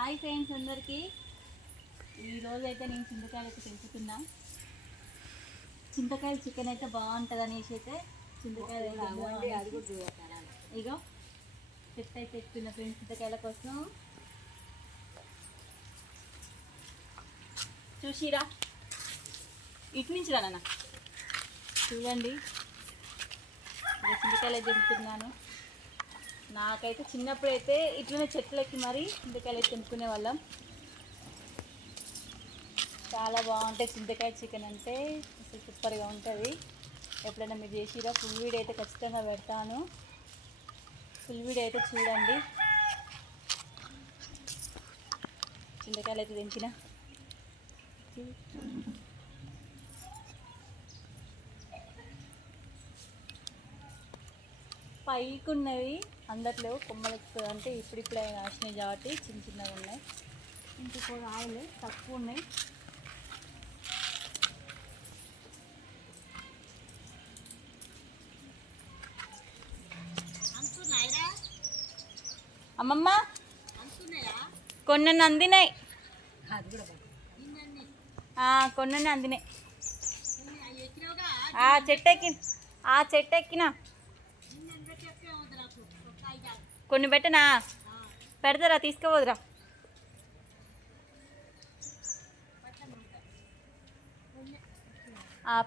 Hi friends అందరికీ. ఈరోజు అయితే నేను చింతకాయలు అయితే తెంపుతున్నా చింతకాయల చికెన్ అయితే బాగుంటుంది అనేసి అయితే చింతకాయలు. ఇగో చెట్టు అయితే ఎక్కుతున్న ఫ్రెండ్స్ చింతకాయల కోసం. చూసిరా? ఇటు నుంచి రా నాన్న. చూడండి. చింతకాయలు అయితే తెంపుతున్నాను నాకైతే చిన్నప్పుడు అయితే ఇట్లనే చెట్లకి మరి చింతకాయలు అయితే తెంపుకునే వాళ్ళం. చాలా బాగుంటాయి చింతకాయ చికెన్ అంటే అసలు సూపర్గా ఉంటుంది. ఎప్పుడైనా మీరు చేసిరా ఫుల్ వీడియో అయితే ఖచ్చితంగా పెడతాను. ఫుల్ వీడియో అయితే చూడండి. చింతకాయలు అయితే తెంపిన. పైకి ఉన్నవి అందట్లేవు కొమ్మలు అంటే ఇప్పుడిప్పుడే కాసినాయి కాబట్టి చిన్న చిన్నగా ఉన్నాయి. ఇంకొక ఆయిల్ తక్కువ ఉన్నాయి. అమ్మమ్మ! కొన్ని అందినాయి. కొన్ని అందినాయి. ఆ చెట్టు ఎక్కి ఆ చెట్టు ఎక్కినా. కొన్ని పెట్టనా? పెడతారా? తీసుకోవద్దురా.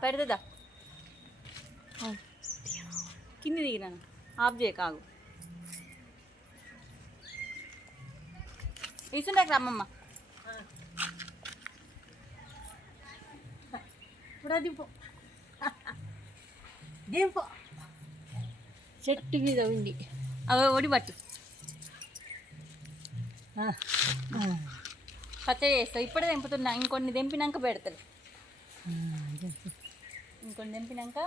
పెడదా కింది దిగినాను ఆఫ్ చేయ కాగు. ఇస్తుండే రమ్మమ్మ. ఇప్పుడు దింపు. దింపు. చెట్టు మీద ఉంది అవి ఒడి పట్టు. పచ్చడి చేస్తావు ఇప్పుడే తెంపుతున్నా. ఇంకొన్ని తెంపినాక పెడతారు ఇంకొన్ని తెంపినాక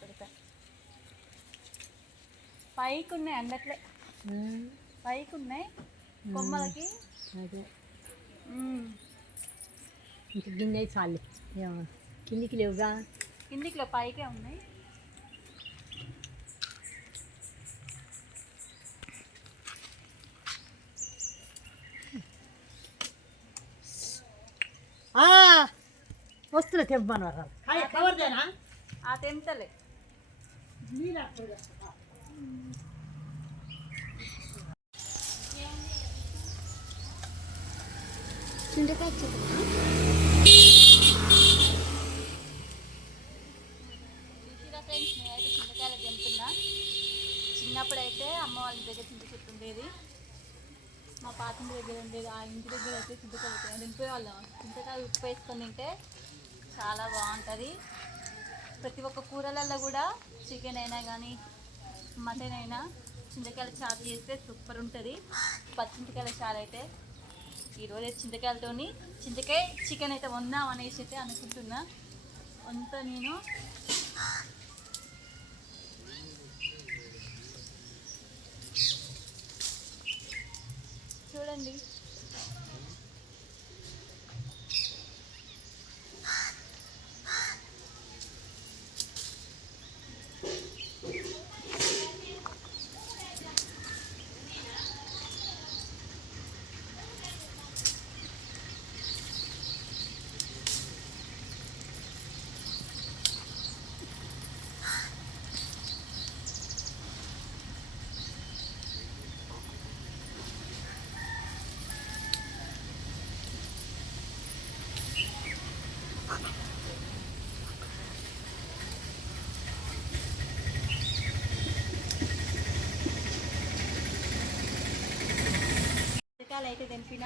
పెడతా. పైకి ఉన్నాయి అందట్లే. పైకి ఉన్నాయి కొమ్మలకి. అదే. ఇంక గిన్నె చాలు. కిందికి లేవుగా. కిందికిలో పైకే ఉన్నాయి. వస్తున్నా తెమ్మను ఆ తెంతలే. చూసిరా ఫ్రెండ్స్ నేనైతే చింతకాయలు తెంపుతున్నా. చిన్నప్పుడైతే అమ్మ వాళ్ళ దగ్గర చింత చెట్టు ఉండేది. మా పాత దగ్గర ఉండేది. ఆ ఇంటి దగ్గర అయితే చింతకాయలు అయితే దింపే వాళ్ళం చింతకాయలు ఉప్పు వేసుకొని తింటే చాలా బాగుంటుంది. ప్రతి ఒక్క కూరలలో కూడా చికెన్ అయినా కానీ మటన్ అయినా చింతకాయల చారు చేస్తే సూపర్ ఉంటుంది. పచ్చింతకాయల చారు అయితే ఈరోజు చింతకాయలతో చింతకాయ చికెన్ అయితే వందాం అనేసి అయితే అనుకుంటున్నా. అంత నేను చూడండి. అయితే తెంపిన